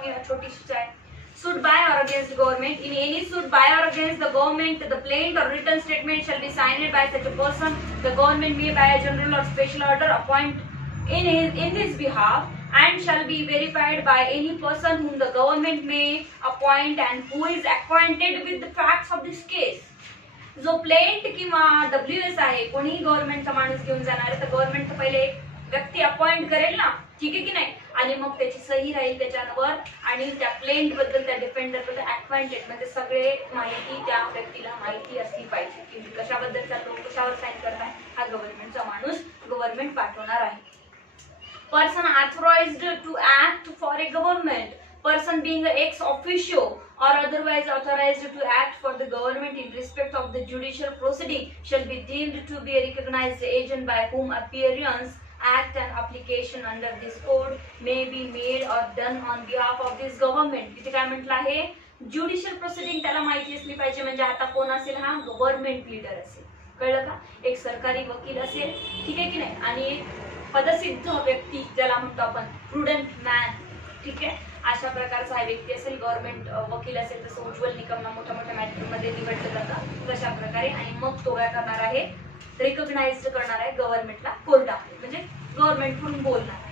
कमी छोटीशीच आहे. Suit by or against the government. In any suit by or against the government, the plain or written statement shall be signed by such a person. The government may by a general or special order appoint in his behalf and shall be verified by any person whom the government may appoint and who is acquainted with the facts of this case. जो plaint किंवा WS आहे, कोणीही गव्हर्नमेंटचा माणूस घेऊन जाणार तर government पहिले एक व्यक्ती अपॉइंट करेल ना, ठीक आहे की नाही, आणि मग त्याची सही राहील त्याच्यावर आणि त्या प्लेंट बद्दल त्या डिफेंडर बद्दल ऍक्वाइंटेड म्हणजे सगळे माहिती त्या व्यक्तीला माहिती असली पाहिजे की कशाबद्दल चालतो, कशावर साईन करताय, हा गव्हर्नमेंटचा माणूस गव्हर्नमेंट पाठवणार आहे. Person authorised to act for a government. Person being the ex officio or otherwise authorized to act for the government in respect of the judicial proceeding shall be deemed to be a recognized agent by whom appearance, act and application under this code may be made or done on behalf of this government. इथे काय म्हटलं आहे, judicial proceeding त्याला माहिती असली पाहिजे. म्हणजे आता कोण असेल, हा गव्हर्नमेंट लीडर असेल, कळलं का, एक सरकारी वकील असेल, ठीक आहे की नाही, आणि एक पदसिद्ध व्यक्ती ज्याला म्हणतो आपण प्रुडंट मॅन, ठीक आहे, अशा प्रकारचा हा व्यक्ती असेल. गव्हर्नमेंट वकील असेल तसं उज्ज्वल निकम मोठ्या मोठ्या मॅटर मध्ये निवडलं जातं तशा प्रकारे, आणि मग तो काय करणार आहे, रिकॉग्नाइज्ड करणार आहे गव्हर्नमेंटला कोर्टामध्ये, म्हणजे गव्हर्नमेंट म्हणून बोलणार आहे.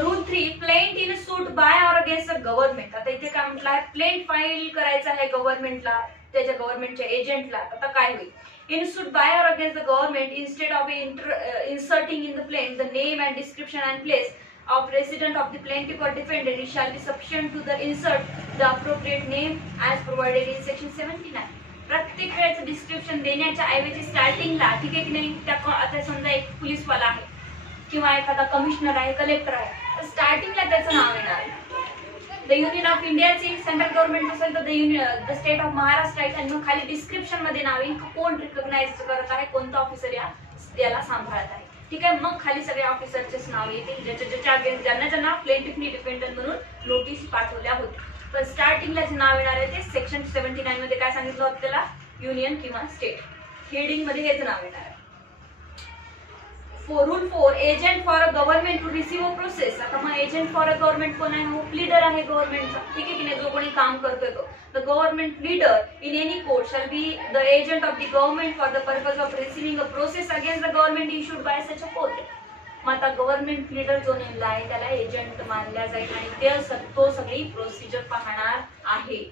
Rule 3 plaint in suit by or against the government. आता इथे काय म्हटलं आहे, प्लेंट फाईल करायचं आहे गव्हर्नमेंटला, त्याच्या गव्हर्नमेंटच्या एजंटला. आता काय होईल, in suit by or against the government instead of inserting in the plaint the name and description and place of resident of the plaintiff or defendant, it shall be sufficient to the insert the appropriate name as provided in section 79. प्रत्येक वेळेचं description देण्याच्या ऐवजी स्टार्टिंगला, ठीक आहे की नाही, त्या आता समजा एक पोलीसवाला आहे किंवा एखादा कमिशनर आहे, कलेक्टर आहे, तर स्टार्टिंगला त्याचं नाव येणार. The union of India central government असेल तर द स्टेट ऑफ महाराष्ट्र आहे, आणि मग खाली डिस्क्रिप्शन मध्ये नाव येईल कोण रिकॉग्नाइज करत आहे, कोणता ऑफिसर याला सांभाळत आहे, ठीक आहे. मग खाली सगळे ऑफिसरचेच नाव येतील ज्यांना ज्यांना प्लेंटिफनी डिफेंडर म्हणून नोटीस पाठवल्या होत्या. पण स्टार्टिंगला जे नाव येणार आहे ते सेक्शन 79 मध्ये काय सांगितलं होतं, त्याला युनियन किंवा स्टेट, हेडिंग मध्ये हेच नाव येणार आहे. Rule 4 agent for a government to receive a process. आता मग एजंट फॉर अ गव्हर्नमेंट कोण आहे, हो लीडर आहे गव्हर्नमेंटचा, ठीक आहे की नाही, जो कोणी काम करतोय तो. The government leader in any court shall be the agent of the government for the purpose of receiving a process against the government issued by such a court. मग आता गव्हर्नमेंट लीडर जो नेमला आहे त्याला एजंट मानला जाईल आणि तो सगळी प्रोसिजर पाहणार आहे.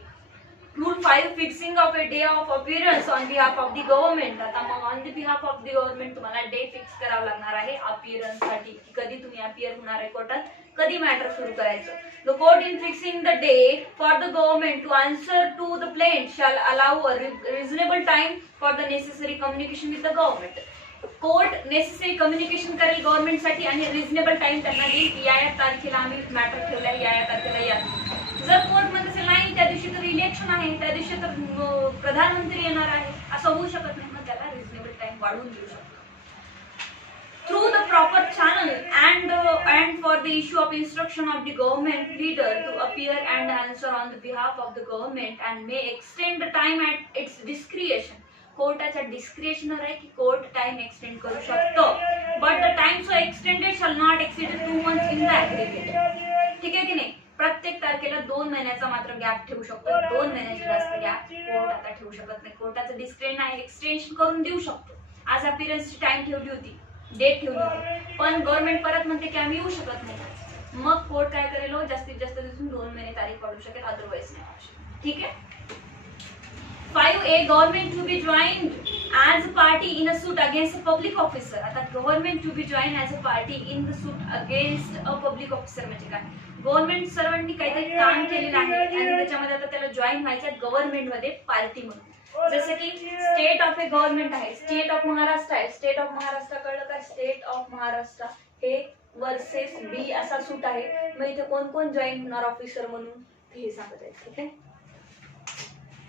Rule 5 fixing of a day of appearance on behalf of the government. आता मग on the behalf of the government तुम्हाला डे फिक्स करावा लागणार आहे अपीअरन्स साठी, की कधी तुम्ही अपीअर होणार आहे कोर्टात, कधी मॅटर सुरू करायचं. The court in fixing the day for the government to answer to the plaint shall allow a reasonable time for the necessary communication with the government. Court necessary communication करेल गव्हर्नमेंट साठी आणि reasonable time त्यांना देईल, या तारखेला आम्ही matter ठेवलाय, या तारखेला या. जर कोर्ट मध्ये असेल नाही त्या दिवशी तर इलेक्शन आहे, त्या दिवशी तर प्रधानमंत्री येणार आहे, असं होऊ शकत नाही, मग त्याला रिझनेबल टाइम वाढवून देऊ शकतो. Through the proper channel and for the issue of instruction of the government leader to appear and answer on the behalf of the government and may extend the time at its discretion. कोर्टाच्या डिस्क्रिएशनवर आहे की court time extend करू शकतो, but the time so extended shall not exceed 2 months in the aggregate, ठीक आहे की नाही. प्रत्येक तारखेला 2 महिन्याचा मात्र गॅप ठेवू शकतो, 2 महिन्याच्या जास्त गॅप कोर्ट आता ठेवू शकत नाही. कोर्टाचं डिस्क्रिएशन आहे, एक्सटेन्शन करून देऊ शकतो. आज अपीअरन्सची टाइम ठेवली होती, डेट ठेवली होती, पण गव्हर्नमेंट परत म्हणते की आम्ही येऊ शकत नाही, मग कोर्ट काय करेल, जास्तीत जास्त तिथून 2 महिने तारीख वाढू शकेल, अदरवाइज नाही, ठीक आहे. 5A government to be joined as a party in a suit against a public officer. आता government to be join as a party in the suit against a public officer म्हणजे काय, गव्हर्नमेंट सर्वांनी काहीतरी काम केलेलं आहे आणि त्याच्यामध्ये आता त्याला जॉईन व्हायचं गव्हर्नमेंट मध्ये पार्टी म्हणून. जसं की स्टेट ऑफ ए गव्हर्नमेंट आहे, स्टेट ऑफ महाराष्ट्र आहे, स्टेट ऑफ महाराष्ट्र कळलं का, स्टेट ऑफ महाराष्ट्र हे वर्सेस बी असा सूट आहे. मग इथे कोण कोण जॉईन होणार ऑफिसर म्हणून हे सांगत आहे, ठीक आहे.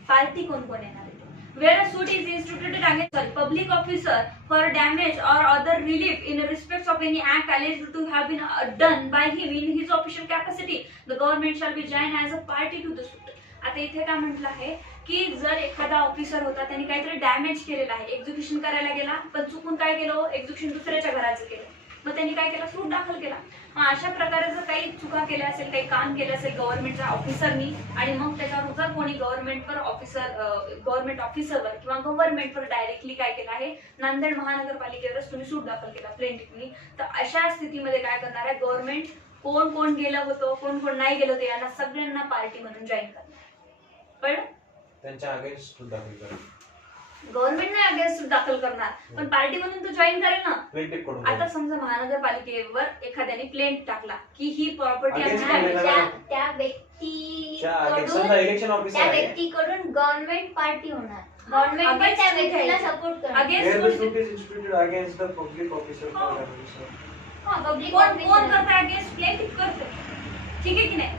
पार्टी कोण कोण येणार आहे, where a suit is instituted against a public officer for damage or other relief in respect of any act alleged to have been done by him in his official capacity, the government shall be joined as a party to the suit. आता इथे काय म्हटलं आहे की जर एखादा officer होता त्यांनी काहीतरी डॅमेज केलेला आहे, एक्झिक्युशन करायला गेला पण चुकून काय केलं, एक्झिक्युशन दुसऱ्याच्या घराचं केलं, मग त्यांनी काय केलं, सूट दाखल केला. मग अशा प्रकारे जर काही चुका केल्या असेल, काही काम केलं असेल गव्हर्नमेंटच्या ऑफिसरनी आणि मग त्याच्यावर जर कोणी गव्हर्नमेंट ऑफिसरवर किंवा गव्हर्नमेंटवर डायरेक्टली काय केलं आहे, नांदेड महानगरपालिकेवरच तुम्ही सूट दाखल केला प्लेंटिफनी, तर अशा स्थितीमध्ये काय करणार आहे गव्हर्नमेंट, कोण कोण गेलं होतं, कोण कोण नाही गेलं होतं, यांना सगळ्यांना पार्टी म्हणून जॉईन करणार. कळलं? त्यांच्या अगेन्स्ट सूट दाखल करा. गव्हर्नमेंट नाही अगेन्स्ट दाखल करणार, पण पार्टी म्हणून तो जॉईन करेल ना. प्लेंटिफ कडून आता समजा महानगरपालिकेवर एखाद्याने प्लेंट टाकला की ही प्रॉपर्टी त्या व्यक्तीकडून गव्हर्नमेंट पार्टी होणार, गव्हर्नमेंट त्या व्यक्तीला सपोर्ट करणार. Against the public officer. Public कोण करता अगेन्स्ट प्लेंटिफ करतो, ठीक आहे की नाही.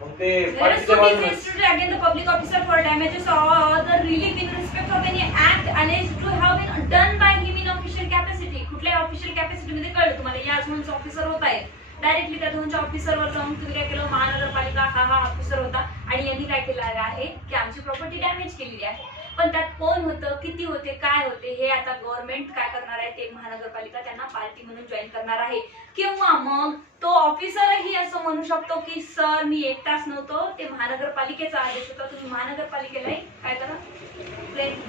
मग ते There is to be instituted against the public officer for damages or the relief in respect of any act alleged to have been done by him in official capacity. कुठल्या official capacity मध्ये कळलं तुम्हाला, या झोनचा officer होता आहे, directly त्या झोनच्या ऑफिसरवर जाऊन तुम्ही काय केलं, महानगरपालिका हा ऑफिसर होता आणि यांनी काय केलं आहे की आमची प्रॉपर्टी डॅमेज केलेली आहे. पण त्यात कोण होतं, किती होते, काय होते, हे आता गव्हर्नमेंट काय करणार आहे, ते महानगरपालिका त्यांना पार्टी म्हणून जॉईन करणार आहे. किंवा मग तो ऑफिसरही असं म्हणू शकतो की सर मी एकटाच नव्हतो, ते महानगरपालिकेचा आदेश होता, तुम्ही महानगरपालिकेलाही काय करा,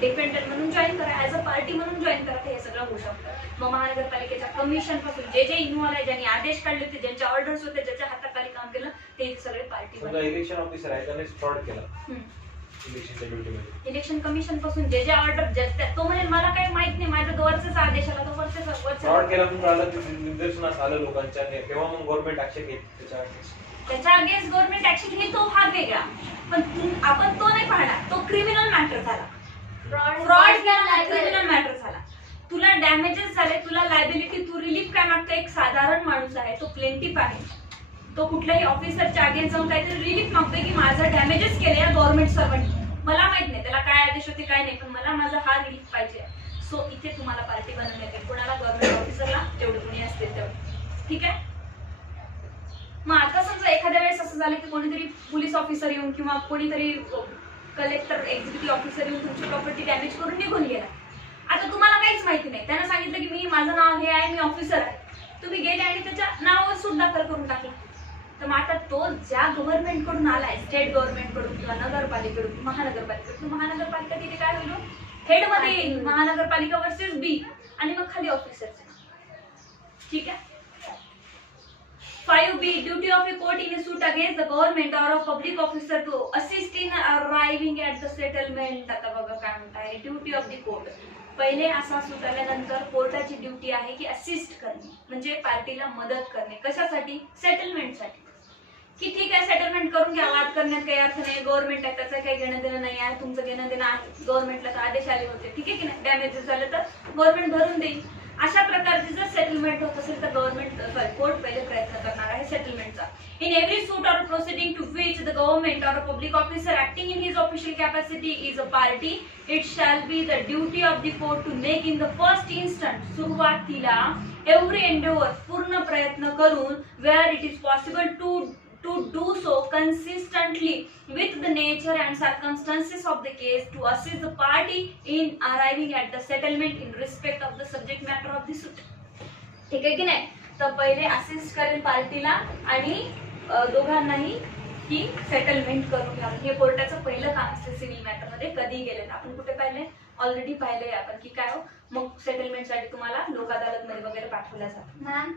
डिपेंडंट म्हणून जॉईन करा, ऍज अ पार्टी म्हणून जॉईन करा. हे सगळं होऊ शकतं. मग महानगरपालिकेच्या कमिशन पासून जे जे इन्व्हॉल्व आहे, ज्यांनी आदेश काढले होते, ज्यांचे ऑर्डर्स होते, ज्याच्या हाताखाली काम केलं, ते सगळे पार्टी. इलेक्शन ऑफिसर आहे त्याने फ्रॉड केला इलेक्शन कमिशन पासून जे जे ऑर्डर, तो म्हणजे मला काही माहित नाही, माझ्या वरचाच आदेश आला, तो वरचा फ्रॉड केला म्हणून आलं, निदर्शनास आलं लोकांच्या, तेव्हा मग गव्हर्नमेंट ऍक्शन घेते त्याच्या अगेन्स्ट गव्हर्नमेंट ऍक्शन हे तो भाग वेगळा, पण आपण तो नाही पाहणार, तो क्रिमिनल मॅटर झाला. फ्रॉड क्रिमिनल मॅटर झाला. तुला डॅमेजेस झाले, तुला लायबिलिटी, तू रिलीफ काय मागतो, एक साधारण माणूस आहे, तो प्लेंटिफ आहे, तो कुठल्याही ऑफिसरच्या अगेन्स्ट जाऊन काहीतरी रिलीफ मागतोय की माझं डॅमेजेस केले या गव्हर्नमेंट सर्वंटनी, मला माहित नाही त्याला काय आदेश होते काय नाही, पण मला माझा हा रिलीफ पाहिजे. सो इथे तुम्हाला पार्टी बनवण्यात येईल, कोणाला, गव्हर्नमेंट ऑफिसरला, जेवढे कोणी असतील तेवढे, ठीक आहे. मग आता समजा एखाद्या वेळेस असं झालं की कोणीतरी पोलीस ऑफिसर येऊन किंवा कोणीतरी कलेक्टर, एक्झिक्युटिव्ह ऑफिसर येऊन तुमची प्रॉपर्टी डॅमेज करून निघून गेला. आता तुम्हाला काहीच माहिती नाही, त्यानं सांगितलं की मी, माझं नाव हे आहे, मी ऑफिसर आहे, तुम्ही गेले आणि त्याच्या नावावर सूट दाखल करून टाकलं. तर मग आता तो ज्या गव्हर्नमेंट कडून आलाय, स्टेट गव्हर्नमेंट कडून किंवा नगरपालिकेकडून, महानगरपालिकेकडून, महानगरपालिका तिथे काय होईल, हेड मध्ये येईल, महानगरपालिका वर्सेस बी, आणि मग खाली ऑफिसरचे नाव, ठीक आहे. 5B, duty of a court in a suit against the government or a public officer to assist in arriving at the settlement. आता बघा काय म्हणताय, ड्युटी ऑफ द कोर्ट. पहिले असा सूट आल्यानंतर कोर्टाची ड्युटी आहे की असिस्ट करणे, म्हणजे पार्टीला मदत करणे. कशासाठी? सेटलमेंटसाठी. की ठीक आहे सेटलमेंट करून घ्या, वाद करण्यात काही अर्थ नाही, गव्हर्नमेंट आहे त्याचं काही घेणं देणं नाही आहे, तुमचं घेणं देणं आहे, गव्हर्नमेंटला तर आदेश आले होते, ठीक आहे की नाही, डॅमेजेस झाले तर गव्हर्नमेंट भरून देईल. अशा प्रकारची जर सेटलमेंट होत असेल तर गव्हर्नमेंट कोर्ट पहिले प्रयत्न करणार आहे सेटलमेंटचा. In every suit or proceeding to which the government or public officer acting in his official capacity is a party, it shall be the duty of the court to make in the first instant, सुरुवातीला every endeavour, पूर्ण प्रयत्न करून, where it is possible to do so consistently with the nature and circumstances of the case, to assist the party in arriving at the settlement in respect of the subject matter of the suit. ठीक आहे की नाही. तर पहिले assist करेल पार्टीला आणि दोघांनाही ही सेटलमेंट करून घ्या. हे कोर्टाचं पहिलं काम असतं सिव्हिल मॅटर मध्ये. कधी गेले आपण कुठे पाहिले, ऑलरेडी पाहिलंय आपण की काय हो, मग सेटलमेंट साठी तुम्हाला लोक अदालत मध्ये वगैरे पाठवलं जातं. मॅम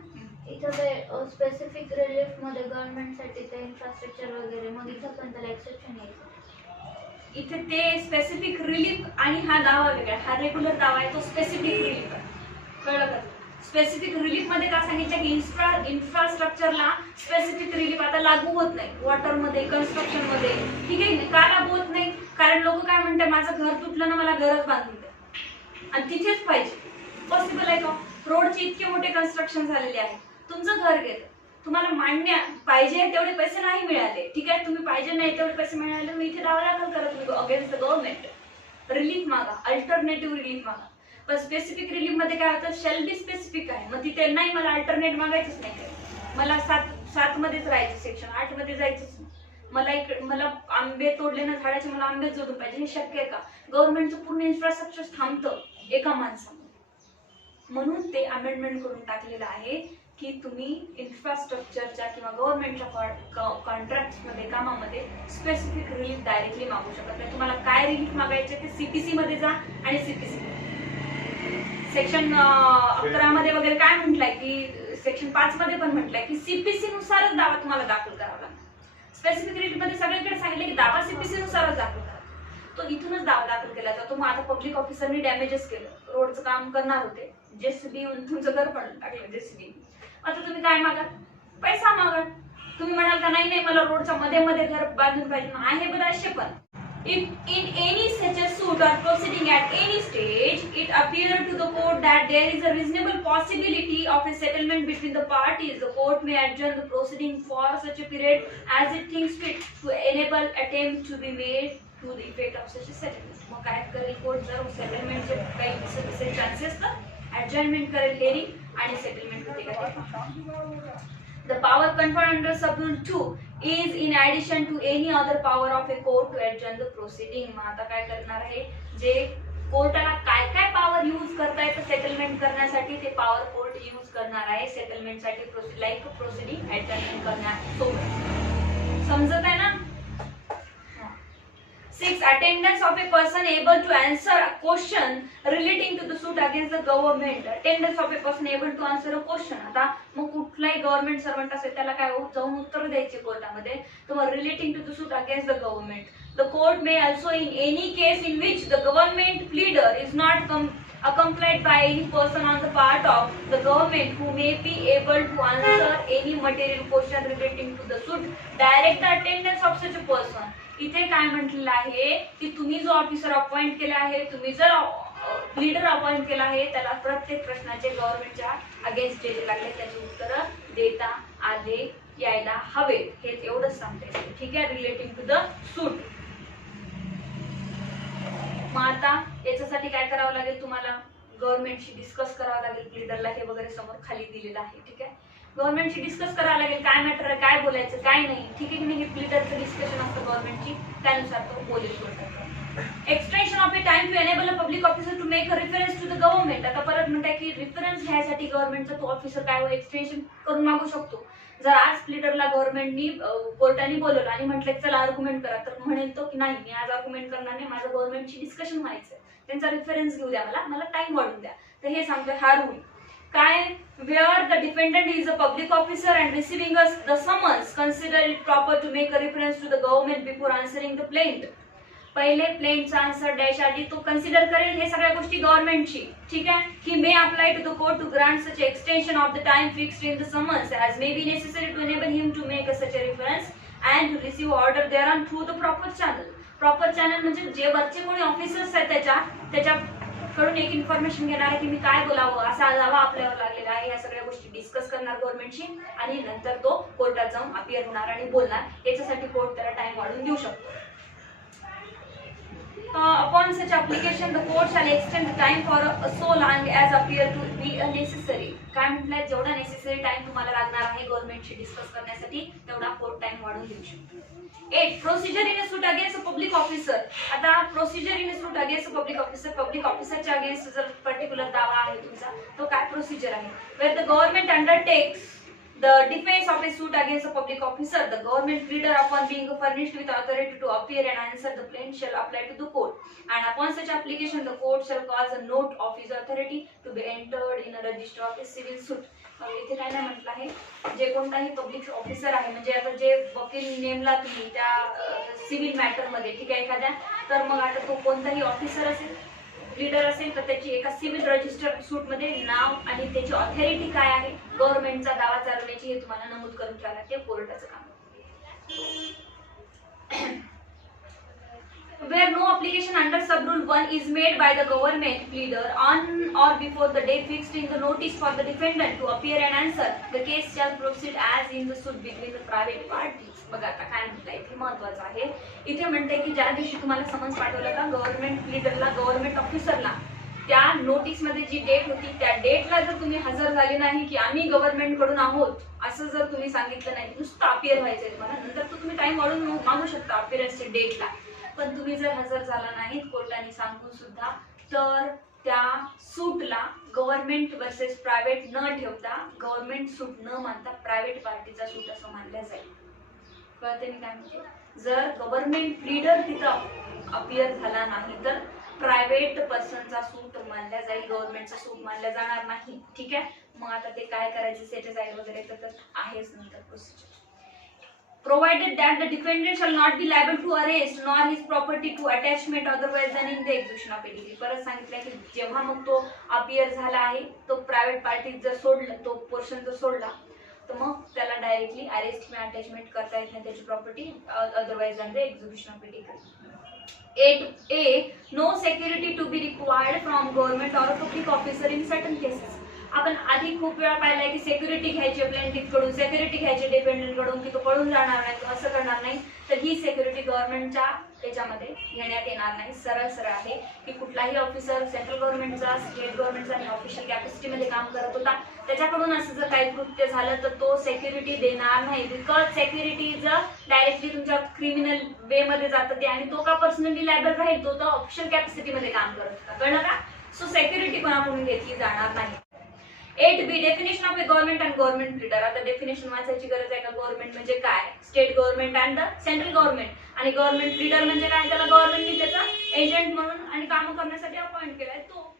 इथं ते स्पेसिफिक रिलीफ मध्ये गव्हर्नमेंट साठी ते इन्फ्रास्ट्रक्चर वगैरे, मग इथं पण त्याला एक्सेप्शन यायचं. इथे ते स्पेसिफिक रिलीफ आणि हा दावा वेगळा, हा रेग्युलर दावा आहे, तो स्पेसिफिक रिलीफ आहे. कळलं का? स्पेसिफिक रिलीफ मध्ये काय सांगितलं की इन्फ्रास्ट्रक्चरला स्पेसिफिक रिलीफ आता लागू होत नाही, वॉटर मध्ये, कन्स्ट्रक्शन मध्ये, ठीक आहे. का लागू होत नाही? कारण लोक काय म्हणतात, माझं घर तुटलं ना, मला घरच बांधून द्या आणि तिथेच पाहिजे. पॉसिबल आहे का? रोडचे इतके मोठे कन्स्ट्रक्शन झालेले आहे, तुमचं घर घेत, तुम्हाला मान्य पाहिजे तेवढे पैसे नाही मिळाले, ठीक आहे, तुम्ही पाहिजे नाही तेवढे पैसे मिळाले, मी इथे दावा दाखल करा तुम्ही अगेन्स्ट द गव्हर्नमेंट, रिलीफ मागा, अल्टरनेटिव्ह रिलीफ मागा. पण स्पेसिफिक रिलीफ मध्ये काय होतं, शेल बी स्पेसिफिक आहे, मग तिथे नाही मला अल्टरनेट मागायचंच नाही, मला 7 मध्येच राहायचं, सेक्शन 8 मध्ये जायचंच नाही, मला आंबे तोडले ना झाडाचे, मला आंबे जोडून पाहिजे, हे शक्य आहे का? गव्हर्नमेंटचं पूर्ण इन्फ्रास्ट्रक्चर थांबतं एका माणसामध्ये. म्हणून ते अमेंडमेंट करून टाकलेलं आहे की तुम्ही इन्फ्रास्ट्रक्चरच्या किंवा गव्हर्नमेंटच्या कॉन्ट्रॅक्टमध्ये कामामध्ये स्पेसिफिक रिलीफ डायरेक्टली मागू शकत नाही. तुम्हाला काय रिलीफ मागायचे ते सीपीसी मध्ये जा आणि सीपीसी सेक्शन 11 मध्ये वगैरे काय म्हटलंय की सेक्शन 5 मध्ये पण म्हटलंय की सीपीसी नुसारच दावा तुम्हाला दाखल करावा लागतो. स्पेसिफिक रिलीफ मध्ये सगळीकडे सांगितलं की दावा सीपीसी नुसारच दाखल करा. तो इथूनच दावा दाखल केला जातो. मग आता पब्लिक ऑफिसरनी डॅमेजेस केलं, रोडचं काम करणार होते, जेसीबी तुमचं घर पण टाकलं जेसीबी. आता तुम्ही काय मागा? पैसा मागा. तुम्ही म्हणाल का नाही मला रोडच्या मध्ये मध्ये घर बांधून पाहिजे, आहे बराचशे पण. If in any such a suit or proceeding at any stage, it appears to the court that there is a reasonable possibility of a settlement between the parties, the court may adjourn the proceeding for such a period as it thinks fit to enable attempt to be made to the effect of such a settlement. मग काय करेल court? जर सेटलमेंटचे काही दिसत असेल chances तर adjournment करेल hearing आणि सेटलमेंट होते का. The power conferred under Sub-Rule 2 is in addition to any other power of a court to adjourn the proceeding. मग आता काय करणार आहे? जे कोर्टाला काय काय पॉवर यूज करता येतं सेटलमेंट करण्यासाठी ते पॉवर कोर्ट यूज करणार आहे सेटलमेंटसाठी लाईक प्रोसिडिंग ऍडजर्न करण्यासोबत. समजत आहे ना? 6. Attendance of a person able to answer a question relating to the suit against the government. Attendance of a person able to answer a question. आता मग कुठलाही गव्हर्नमेंट सर्वंट असेल त्याला काय जाऊन उत्तर द्यायचे कोर्टामध्ये. तर relating to the suit against the government. The court may also in any case in which the government pleader is not accompanied by any person on the part of the government who may be able to answer any material question relating to the suit, direct the attendance of such a person. इथे काय म्हटलेलं आहे की तुम्ही जो officer appoint केला आहे, तुम्ही जर लीडर अपॉइंट केला आहे, त्याला प्रत्येक प्रश्नाचे गव्हर्नमेंटच्या अगेन्स्ट जे लागले त्याचे उत्तर देता आले यायला हवे. हे एवढंच सांगते. ठीक आहे, रिलेटिंग टू द सूट. मग आता याच्यासाठी काय करावं लागेल? तुम्हाला गव्हर्नमेंटशी डिस्कस करावं लागेल. लीडरला हे वगैरे समोर खाली दिलेलं आहे. ठीक आहे, गव्हर्नमेंटशी डिस्कस करावं लागेल काय मॅटर आहे, काय बोलायचं काय नाही. ठीक आहे की नाही? लीडरचं डिस्कशन असतं गव्हर्नमेंटची, त्यानुसार तो बोलेल बोलतात. Extension of a time to enable a public officer to make a reference to the government. आता परत म्हणताय की रेफरन्स घ्यायसाठी गव्हर्नमेंटचा तो ऑफिसर काय एक्सटेन्शन करून मागू शकतो. जर आज लीडरला गव्हर्नमेंटनी कोर्टाने बोलवलं आणि म्हटलं चला आर्ग्युमेंट करा, तर म्हणेल तो की नाही मी आज आर्ग्युमेंट करणार नाही, माझं गव्हर्नमेंटची डिस्कशन व्हायचं, त्यांचा रेफरन्स घेऊ द्या, मला टाइम वाढून द्या. तर हे सांगतोय हा रूल. काय? where the defendant is a public officer and receiving the summons, consider it proper to make a reference to the government before answering the plaint. पहिले प्लेंटचा आन्सर डॅश आधी तो कन्सिडर करेल हे सगळ्या गोष्टी गव्हर्नमेंटची. ठीक आहे. He may apply to the court to grant such extension of the time fixed in the summons as may be necessary to enable him to make such a reference and to receive order thereon through the proper channel. Proper channel म्हणजे जे वरचे कोणी officers आहेत त्याच्याकडून एक information घेणार आहे की मी काय बोलावं, असा दावा आपल्यावर लागलेला आहे, या सगळ्या गोष्टी डिस्कस करणार गव्हर्नमेंटशी आणि नंतर तो कोर्टात जाऊन अपियर होणार आणि बोलणार. याच्यासाठी कोर्ट त्याला टाइम वाढवून देऊ शकतो. Upon such application, the court shall extend the time for so long as appear to be necessary. काय म्हटलंय? जेवढा नेसेसरी टाइम तुम्हाला लागणार आहे गव्हर्नमेंटशी डिस्कस करण्यासाठी तेवढा कोर्ट टाइम वाढवून देऊ शकतो. 8. Procedure in a suit against a public officer. आता procedure in a suit against a public ऑफिसरच्या अगेन्स्ट जर पर्टिक्युलर दावा आहे तुमचा, तो काय प्रोसिजर आहे? Where the government undertakes the defense of a suit against a public officer, the government pleader, upon being furnished with authority to appear and answer the plaint, shall apply to the court, and upon such application the court shall cause a note of his authority to be entered in a register of a civil suit. इथे काय नाही म्हटलं आहे, जे कोणताही public officer आहे म्हणजे आता जे वकील नेमला तुम्ही त्या सिव्हिल मॅटर मध्ये, ठीक आहे एखाद्या, तर मग आता तो कोणताही ऑफिसर असेल, लीडर असेल, तर त्याची एका सिव्हिल रजिस्टर सूट मध्ये नाव आणि त्याची ऑथॉरिटी काय आहे गव्हर्नमेंटचा दावा चालवण्याची हे तुम्हाला नमूद करून ठेवायला लागते. कोर्टाचं काम. Where no application under sub-rule 1 is made by the government pleader on or before the day fixed in the notice for the defendant to appear and answer, the case shall proceed as in the suit between the private parties. बघा आता काय म्हटलंय इथे महत्वाचं आहे. इथे म्हणते की ज्या दिवशी तुम्हाला समन्स पाठवलं का गव्हर्नमेंट लीडरला, गव्हर्नमेंट ऑफिसरला, त्या नोटीस मध्ये जी डेट होती त्या डेटला जर तुम्ही हजर झाले नाही की आम्ही गव्हर्नमेंट कडून आहोत असं जर तुम्ही सांगितलं नाही, नुसतं अपियर व्हायचंय तुम्हाला, नंतर तो तुम्ही टाइम वाढून मागू शकता अपियरन्सच्या डेटला. पण तुम्ही जर हजर झाला नाहीत कोर्टाने सांगून सुद्धा, तर त्या सूटला गव्हर्नमेंट वर्सेस प्रायव्हेट न ठेवता गव्हर्नमेंट सूट न मानता प्रायव्हेट पार्टीचा सूट असं मानलं जाईल. कळते मी काय म्हणते? जर गव्हर्नमेंट लीडर तिथं अपियर झाला नाही तर प्रायव्हेट पर्सनचा सूट मानला जाईल, गव्हर्नमेंटचा सूट मानला जाणार नाही. ठीक आहे. मग आता ते काय करायचे सेटिसाइड वगैरे तर आहेच नंतर procedure. Provided that the defendant shall not be liable to arrest nor his property to attachment otherwise than in the execution of a degree. परत सांगितलं की जेव्हा मग तो अपियर झाला आहे तो प्रायव्हेट पार्टीत जर सोडला, तो पोर्शन जर सोडला तर मग त्याला डायरेक्टली अरेस्ट किंवा अटॅचमेंट करता येत नाही त्याची property otherwise than the execution of A degree. 8A no security to be required from government or a public officer in certain cases. आपण आधी खूप वेळा पाहिलंय की सिक्युरिटी घ्यायची प्लेंटिफ कडून, सिक्युरिटी घ्यायची डिपेंडंट कडून की तो पळून जाणार नाही, असं करणार नाही. तर ही सिक्युरिटी गव्हर्नमेंटच्या त्याच्यामध्ये घेण्यात येणार नाही. सरळ सरळ आहे की कुठलाही ऑफिसर सेंट्रल गव्हर्नमेंटचा, स्टेट गव्हर्नमेंटचा आणि ऑफिशियल कॅपॅसिटीमध्ये काम करत होता त्याच्याकडून असं जर काही कृत्य झालं तर तो सिक्युरिटी देणार नाही. बिकॉज सिक्युरिटी जर डायरेक्टली तुमच्या क्रिमिनल वे मध्ये जातं ते आणि तो का पर्सनली लायबल राहील, तो ऑफिशियल कॅपॅसिटीमध्ये काम करत होता. कळलं का? सो सिक्युरिटी कोणाकडून घेतली जाणार नाही. 8B definition of A government and government leader. आता डेफिनेशन वाचायची गरज आहे का? गव्हर्नमेंट म्हणजे काय? State government and the central government. आणि गव्हर्नमेंट लीडर म्हणजे काय? त्याला गव्हर्नमेंटने त्याचा एजंट म्हणून आणि काम करण्यासाठी अपॉइंट केलाय तो.